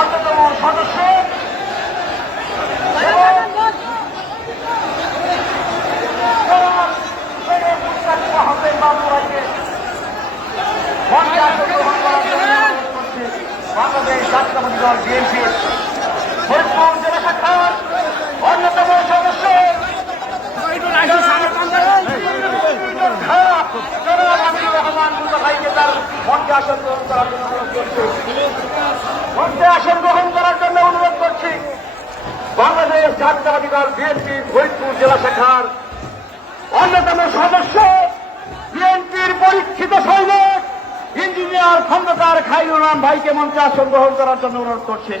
অন্যতম সদস্য বাংলাদেশ জাতীয়তাবাদী দল বিএনপির ফরিদপুর জেলা শাখার অন্যতম সদস্য আসন গ্রহণ করার জন্য অনুরোধ করছি। বাংলাদেশ জাতীয়তাবাদী দল বিএনপির ফরিদপুর জেলা শাখার অন্যতম সদস্য বিএনপির পরীক্ষিত সৈনিক ইঞ্জিনিয়ার খন্দকার খাইরুল আলম ভাইকে মঞ্চে আসন গ্রহণ করার জন্য অনুরোধ করছে।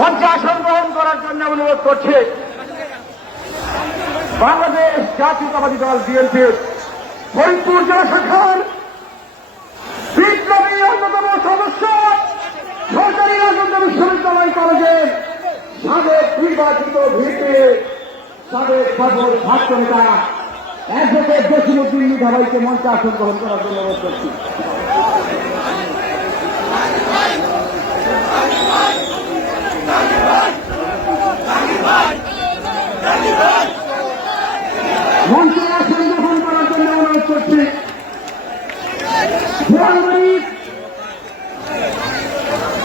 মঞ্চে আসন গ্রহণ করার জন্য অনুরোধ করছে বাংলাদেশ জাতীয়তাবাদী দল বিএনপির ফরিদপুর জেলা শাখার বিপ্লবী অন্যতম সদস্য সরকারি রাজেন্দ্র বিশ্ববিদ্যালয় কলেজের সাবেক নির্বাচিত ভিপি সাবেক সফল ছাত্র নেতা অ্যাডভোকেট জসিমউদ্দিন মৃধা ভাইকে মঞ্চে আসন গ্রহণ করার জন্য অনুরোধ করছি। মঞ্চে আসন গ্রহণ করার জন্য অনুরোধ করছি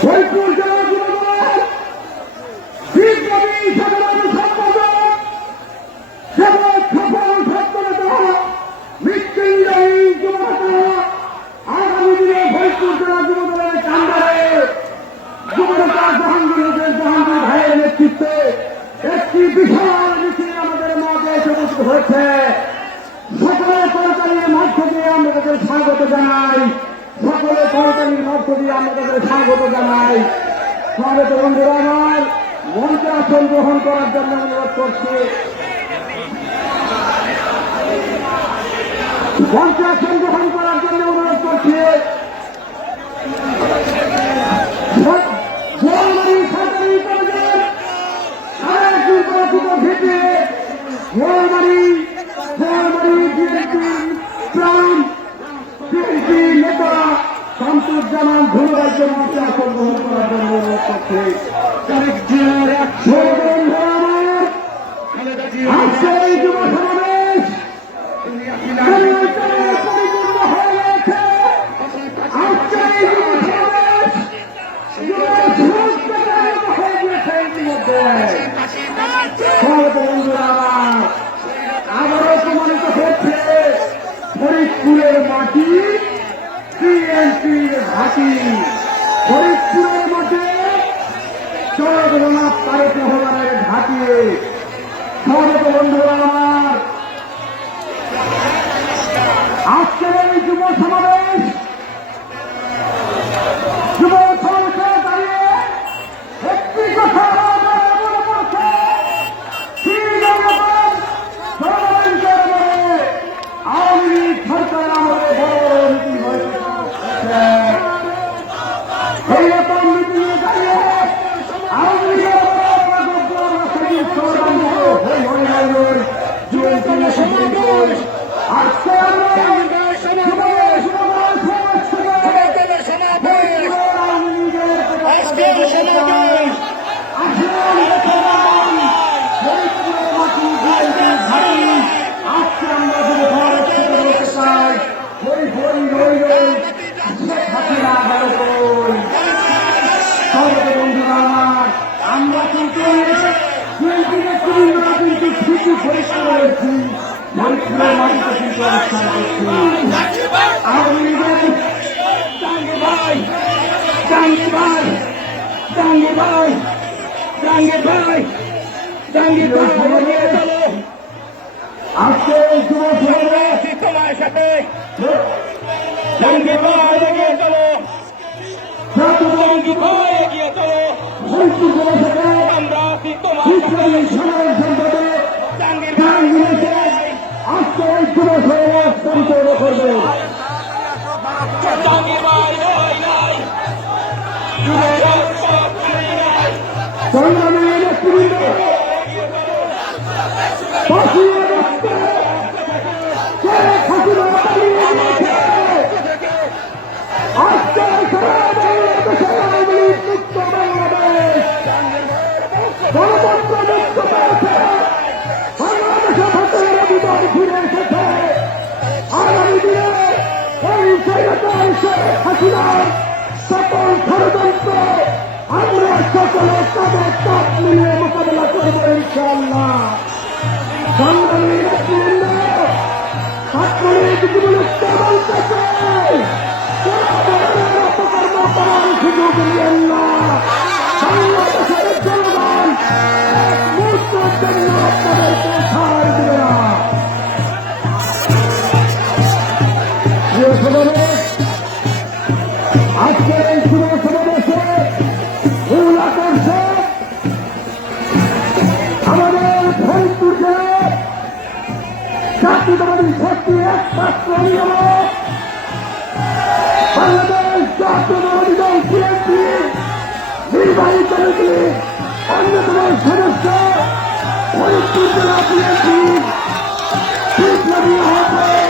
ফরিদপুর জেলা যুবদলের বিপ্লবী সাধারণ সম্পাদক সেবক সফল ছাত্র নেতা মৃত্যুঞ্জয়ী যুবনেতা আগামী দিনে ফরিদপুর জেলা যুবদলের কান্ডারে যুবনেতা জাহাঙ্গীর হোসেন জাহাঙ্গীর ভাইয়ের নেতৃত্বে একটি বিশাল মিছিল আমাদের মাঝে এসে উপস্থিত হয়েছে। সকলের করতালির মধ্য দিয়ে আমরা তাদের স্বাগত জানাই। সকলের করতালির মধ্য দিয়ে আমরা তাদের স্বাগত জানাই। স্বাগত বন্ধুরা আমার মঞ্চে আসন গ্রহণ করার জন্য অনুরোধ করছি। মঞ্চে আসন গ্রহণ করার জন্য অনুরোধ করছি সরকারি কলেজের আরেক নির্বাচিত ভিপি বিএনপি নেতা শামসুজ্জামান ধন্যবাদকে মঞ্চে আসন গ্রহণ করার জন্য অনুরোধ করছে। আজকের এই যুব সমাবেশ পরিপূর্ণ হয়ে গেছে। আজকের এই যুব সমাবেশ হয়ে গেছে ইতিমধ্যে। বন্ধুরা আবারও প্রমাণিত হচ্ছে ফরিদপুরের মাটি বিএনপির ঘাঁটি। ফরিদপুরের মাঠে জগন্নাথ তারেক রহমানের ঘাঁটি। স্বাগত বন্ধুরা আমার আজকের এই যুব সমাবেশ দাঁড়িয়ে একটি কথা আওয়ামী লীগ সরকার আমাদের বড় মিটিং হয়েছে। এইরকম মিটিং দাঁড়িয়ে আওয়ামী লীগের আজকে আমরা কিন্তু ঠিকই পরিষ্কার হয়েছি। ফরিদপুরের মাটিতে কিন্তু অনুষ্ঠান করছি। আওয়ামী লীগের আজকে যুব সমাবেশ তোমার সাথে এগিয়ে চলো আমরা সাধারণ সম্পাদক আজকে এই যুব সমাবেশ পরিচালনা করবে। সংগ্রামী নেতৃবৃন্দ আজকে সারা বাংলাদেশের আওয়ামী লীগ মুক্ত ইনশাআল্লাহ। সংগ্রামী নেতৃবৃন্দ, ছাত্রলীগ জীবনকে বলতে চাই, কোন ধরনের অপকর্ম করার সুযোগ নিয়েন না। বাংলাদেশের জনগণ এক মুহূর্তের জন্য আপনাদেরকে ছাড় দেবে না। প্রিয় সমাবেশ, আজকের এই শুভ সমাবেশে মূল আকর্ষণ আমাদের ফরিদপুর জেলার জাতীয়তাবাদী শক্তি একমাত্র অভিভাবক বাংলাদেশ জাতীয়তাবাদী দল বিএনপি নির্বাহী কমিটির অন্যতম সদস্য ফরিদপুর জেলা বিএনপি বিপ্লবী আহ্বায়ক